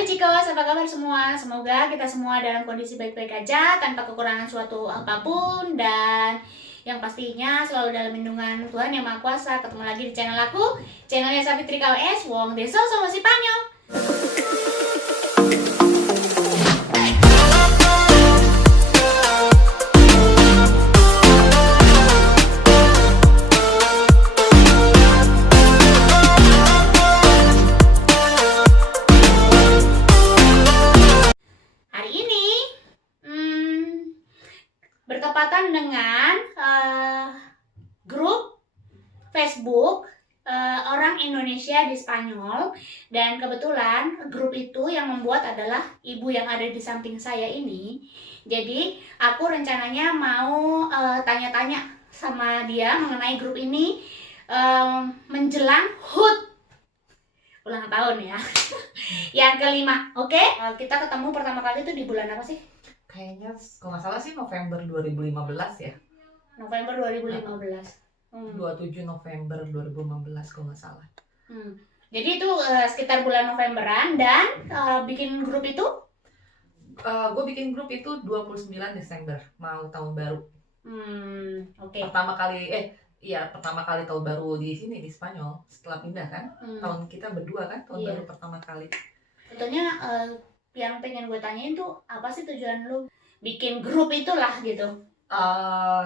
Halo Cikos, apa kabar semua? Semoga kita semua dalam kondisi baik-baik aja, tanpa kekurangan suatu apapun, dan yang pastinya selalu dalam lindungan Tuhan Yang Maha Kuasa. Ketemu lagi di channel aku, channelnya Savitri KWS, Wong Deso sama si Panyol. Hari ini, bertepatan dengan grup Facebook orang Indonesia di Spanyol, dan kebetulan grup itu yang membuat adalah ibu yang ada di samping saya ini. Jadi aku rencananya mau tanya-tanya sama dia mengenai grup ini menjelang HUT ulang tahun ya. Yang kelima, oke? Kita ketemu pertama kali itu di bulan apa sih? Kayaknya kalau nggak salah sih November 2015 ya. November 2015. 27 November 2015 kalau nggak salah. Jadi itu sekitar bulan Novemberan, dan bikin grup itu? Gue bikin grup itu 29 Desember, mau tahun baru. Oke. Pertama kali tahun baru di sini di Spanyol setelah pindah kan. Tahun kita berdua kan, tahun baru pertama kali. Sebetulnya yang pengen gue tanyain tuh apa sih tujuan lu bikin grup itulah gitu?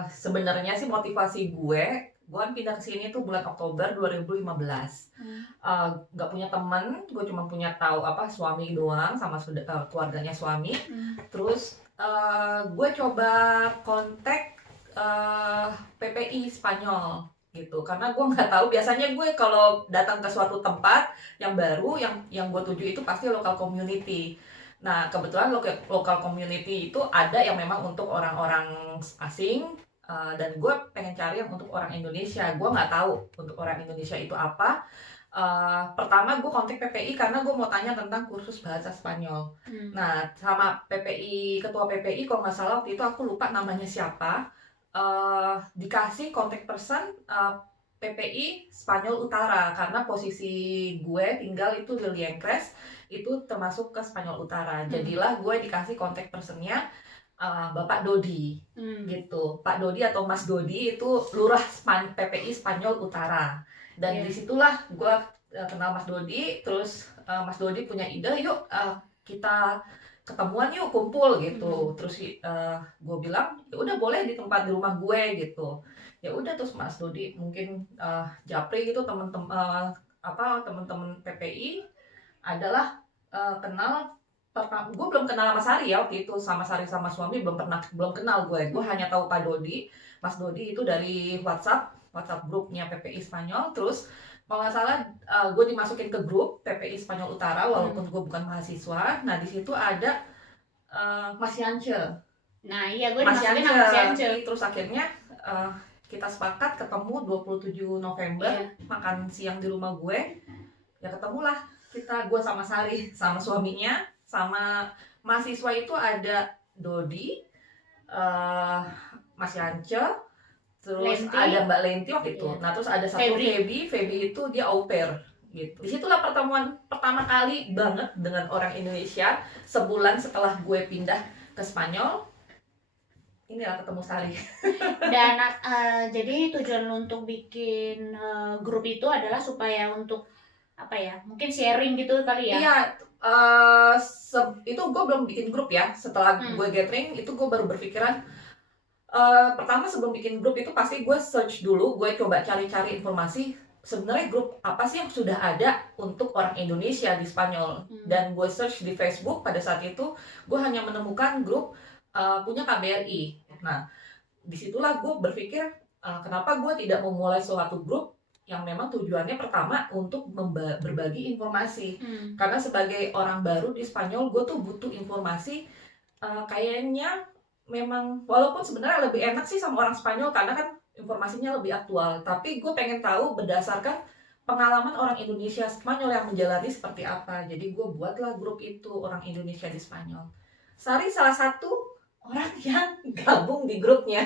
Sebenarnya sih motivasi gue kan pindah ke sini tuh bulan Oktober 2015. Gak punya teman, gue cuma punya suami doang sama keluarganya suami. Terus gue coba kontak PPI Spanyol gitu, karena gue nggak tahu, biasanya gue kalau datang ke suatu tempat yang baru, yang gue tuju itu pasti local community. Nah kebetulan local community itu ada yang memang untuk orang-orang asing, dan gue pengen cari yang untuk orang Indonesia. Gue nggak tahu untuk orang Indonesia itu apa. Pertama gue kontak PPI karena gue mau tanya tentang kursus bahasa Spanyol. Nah sama PPI, ketua PPI kalau nggak salah waktu itu aku lupa namanya siapa, dikasih kontak person PPI Spanyol Utara, karena posisi gue tinggal itu di Liencres, itu termasuk ke Spanyol Utara. Jadilah gue dikasih kontak personnya Bapak Dodi gitu. Pak Dodi atau Mas Dodi itu lurah PPI Spanyol Utara. Dan disitulah gue kenal Mas Dodi. Terus Mas Dodi punya ide, yuk kita ketemuan yuk, kumpul gitu. Terus gue bilang ya udah boleh di rumah gue gitu. Ya udah, terus Mas Dodi mungkin japri gitu, teman-teman PPI adalah kenal. Gue belum kenal sama Sari ya waktu itu, sama Sari sama suami belum kenal gue hanya tahu Pak Dodi, Mas Dodi itu dari WhatsApp grupnya PPI Spanyol. Terus kalau nggak salah gue dimasukin ke grup PPI Spanyol Utara walaupun gue bukan mahasiswa. Nah di situ ada Mas Yance. Nah iya, gue dimasukin sama Mas Yance. Terus akhirnya kita sepakat ketemu 27 November, makan siang di rumah gue. Ya ketemulah kita, gue sama Sari sama suaminya, sama mahasiswa itu ada Dodi, Mas Yance, terus Lenti, ada Mbak Lenti gitu. Nah terus ada satu Feby itu dia au pair gitu. Disitulah pertemuan pertama kali banget dengan orang Indonesia, sebulan setelah gue pindah ke Spanyol. Inilah ketemu Sari. Dan jadi tujuan lu untuk bikin grup itu adalah supaya untuk apa ya, mungkin sharing gitu kali ya? Iya, itu gue belum bikin grup ya. Setelah gue gathering itu gue baru berpikiran, pertama sebelum bikin grup itu pasti gue search dulu, gue coba cari-cari informasi sebenarnya grup apa sih yang sudah ada untuk orang Indonesia di Spanyol. Dan gue search di Facebook pada saat itu, gue hanya menemukan grup punya KBRI. Nah disitulah gue berpikir, kenapa gue tidak memulai suatu grup yang memang tujuannya pertama untuk berbagi informasi. Karena sebagai orang baru di Spanyol, gue tuh butuh informasi. Kayaknya memang walaupun sebenarnya lebih enak sih sama orang Spanyol karena kan informasinya lebih aktual, tapi gue pengen tahu berdasarkan pengalaman orang Indonesia Spanyol yang menjalani seperti apa. Jadi gue buatlah grup itu, orang Indonesia di Spanyol. Sari salah satu orang yang gabung di grupnya.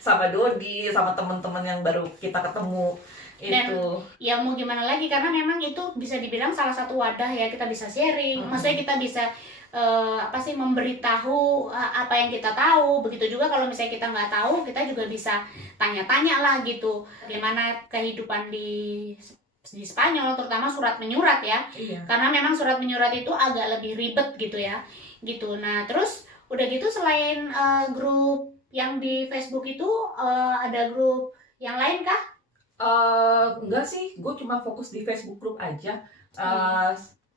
Sama Dodi, sama teman-teman yang baru kita ketemu Dan Itu. ya mau gimana lagi, karena memang itu bisa dibilang salah satu wadah ya, kita bisa sharing, maksudnya kita bisa apa sih, memberitahu apa yang kita tahu. Begitu juga kalau misalnya kita nggak tahu, kita juga bisa tanya-tanya lah gitu, gimana kehidupan di Spanyol, terutama surat menyurat ya, Iya. karena memang surat menyurat itu agak lebih ribet gitu ya, gitu. Nah terus udah gitu, selain grup yang di Facebook itu, ada grup yang lain kah? Enggak sih, gue cuma fokus di Facebook group aja.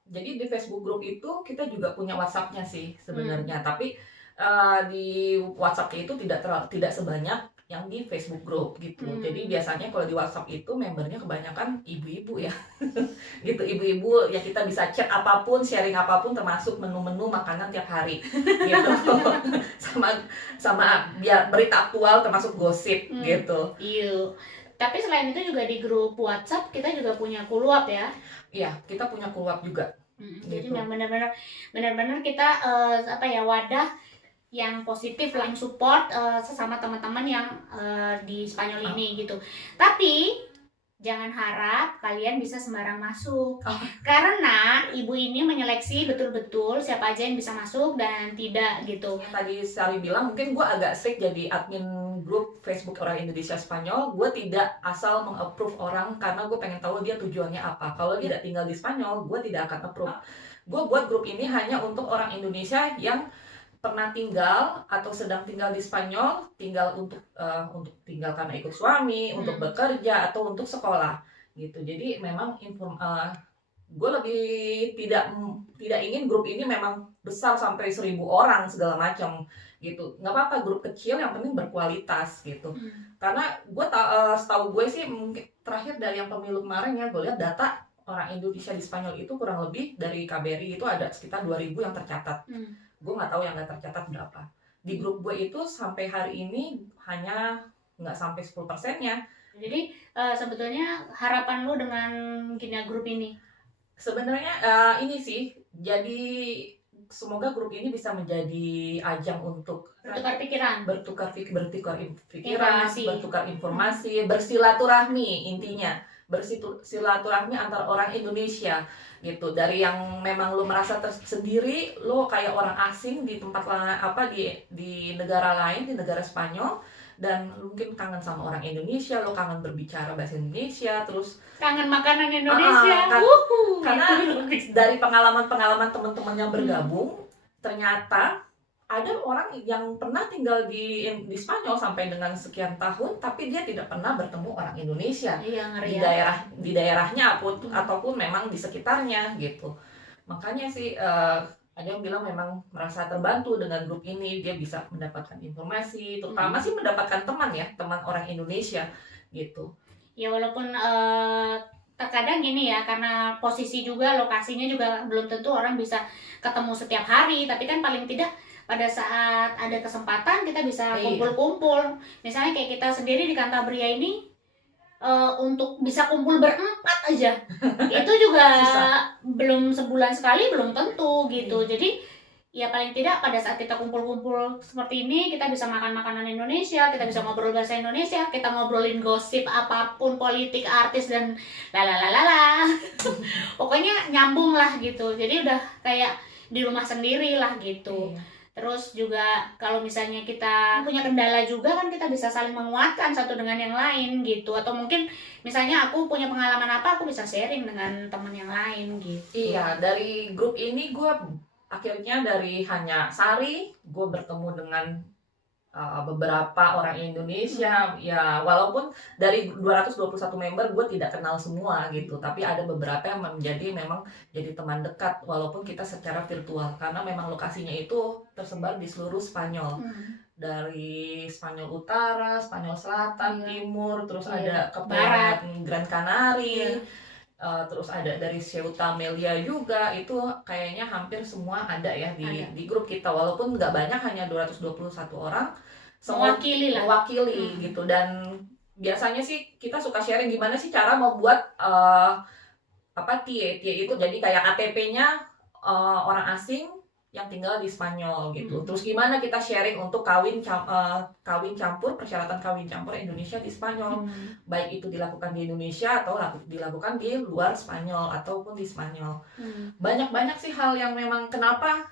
Jadi di Facebook group itu kita juga punya WhatsApp-nya sih sebenarnya, tapi di WhatsApp-nya itu tidak sebanyak yang di Facebook group gitu. Jadi biasanya kalau di WhatsApp itu membernya kebanyakan ibu-ibu ya, gitu, ibu-ibu ya, kita bisa chat apapun, sharing apapun, termasuk menu-menu makanan tiap hari, gitu, sama biar berita aktual termasuk gosip gitu. Iya. Tapi selain itu juga di grup WhatsApp kita juga punya kuluap ya. Iya, kita punya kuluap juga. Jadi Gitu. yang benar-benar kita apa ya, wadah yang positif lah, yang support sesama teman-teman yang di Spanyol ini gitu. Tapi jangan harap kalian bisa sembarang masuk, karena ibu ini menyeleksi betul-betul siapa aja yang bisa masuk dan tidak gitu. Yang tadi Sari bilang, mungkin gue agak strict jadi admin grup Facebook orang Indonesia Spanyol. Gue tidak asal meng-approve orang karena gue pengen tahu dia tujuannya apa. Kalau dia tidak tinggal di Spanyol, gue tidak akan approve. Gue buat grup ini hanya untuk orang Indonesia yang pernah tinggal atau sedang tinggal di Spanyol, tinggal untuk tinggal karena ikut suami, untuk bekerja atau untuk sekolah gitu. Jadi memang gue lebih tidak ingin grup ini memang besar sampai 1.000 orang segala macam gitu. Nggak apa-apa grup kecil, yang penting berkualitas gitu. Karena gue setahu gue sih, mungkin terakhir dari yang pemilu kemarin ya, gue lihat data orang Indonesia di Spanyol itu kurang lebih dari KBRI itu ada sekitar 2.000 yang tercatat. Gue nggak tahu yang nggak tercatat berapa. Di grup gue itu sampai hari ini hanya nggak sampai 10%-nya. Jadi sebetulnya harapan lu dengan Gina Group ini? Sebenarnya ini sih, jadi semoga grup ini bisa menjadi ajang untuk Bertukar pikiran, bertukar pikiran, Informasi. bertukar informasi, bersilaturahmi, intinya bersilaturahmi antar orang Indonesia gitu. Dari yang memang lo merasa tersendiri, lo kayak orang asing di tempat di negara lain, di negara Spanyol, dan mungkin kangen sama orang Indonesia, lo kangen berbicara bahasa Indonesia, terus kangen makanan Indonesia. Karena dari pengalaman teman-teman yang bergabung, ternyata ada orang yang pernah tinggal di Spanyol sampai dengan sekian tahun, tapi dia tidak pernah bertemu orang Indonesia. Iya, ngeri di ya. daerahnya ataupun memang di sekitarnya gitu. Makanya sih ada yang bilang memang merasa terbantu dengan grup ini, dia bisa mendapatkan informasi, terutama sih mendapatkan teman orang Indonesia gitu. Ya walaupun terkadang gini ya, karena posisi juga, lokasinya juga belum tentu orang bisa ketemu setiap hari, tapi kan paling tidak pada saat ada kesempatan kita bisa kumpul-kumpul. Misalnya kayak kita sendiri di Cantabria ini, untuk bisa kumpul berempat aja itu juga belum sebulan sekali, belum tentu gitu. Jadi ya paling tidak pada saat kita kumpul-kumpul seperti ini, kita bisa makan makanan Indonesia, kita bisa ngobrol bahasa Indonesia, kita ngobrolin gosip apapun, politik, artis, dan lalalala. Pokoknya nyambung lah gitu. Jadi udah kayak di rumah sendiri lah gitu. Terus juga kalau misalnya kita punya kendala juga kan, kita bisa saling menguatkan satu dengan yang lain gitu. Atau mungkin misalnya aku punya pengalaman apa, aku bisa sharing dengan teman yang lain gitu. Iya, dari grup ini gue akhirnya dari hanya Sari, gue bertemu dengan beberapa orang Indonesia. Ya walaupun dari 221 member gue tidak kenal semua gitu, tapi ada beberapa yang memang jadi teman dekat walaupun kita secara virtual, karena memang lokasinya itu tersebar di seluruh Spanyol. Dari Spanyol Utara, Spanyol Selatan, Timur, terus ada ke barat, Gran Canaria, terus ada dari Ceuta Melilla juga. Itu kayaknya hampir semua ada ya di grup kita, walaupun nggak banyak, hanya 221 orang, mewakili gitu. Dan biasanya sih kita suka sharing gimana sih cara membuat TIE itu jadi kayak ATP-nya orang asing yang tinggal di Spanyol gitu. Terus gimana kita sharing untuk kawin campur, persyaratan kawin campur Indonesia di Spanyol, baik itu dilakukan di Indonesia atau dilakukan di luar Spanyol ataupun di Spanyol. Banyak sih hal yang memang kenapa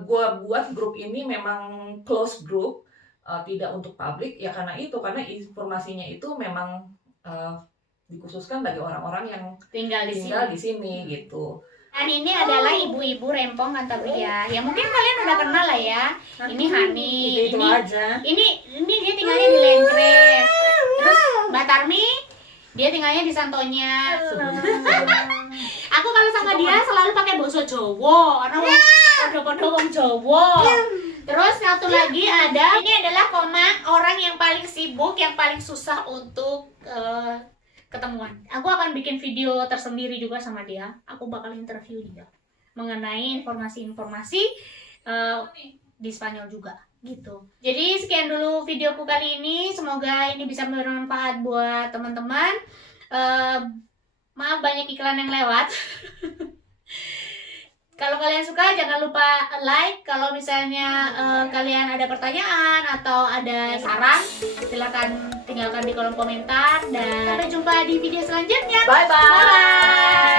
gue buat grup ini memang close group, tidak untuk publik ya, karena informasinya itu memang dikhususkan bagi orang-orang yang tinggal di sini gitu. Dan ini adalah ibu-ibu Rempong Cantabria. Ya mungkin kalian udah kenal lah ya. Ini Hani. Itu aja. Ini dia tinggalnya di Lengkres. Terus Mbak Tarmi dia tinggalnya di Santonya. Aku kalau sama dia selalu pakai bahasa Jawa karena podo-podo wong Jawa. Terus satu lagi ini adalah Komang, orang yang paling sibuk, yang paling susah untuk ketemuan. Aku akan bikin video tersendiri juga sama dia. Aku bakal interview dia mengenai informasi-informasi di Spanyol juga gitu. Jadi sekian dulu videoku kali ini. Semoga ini bisa bermanfaat buat teman-teman. Maaf banyak iklan yang lewat. Kalau kalian suka jangan lupa like. Kalau misalnya kalian ada pertanyaan atau ada saran, silakan tinggalkan di kolom komentar. Dan sampai jumpa di video selanjutnya. Bye bye. Bye.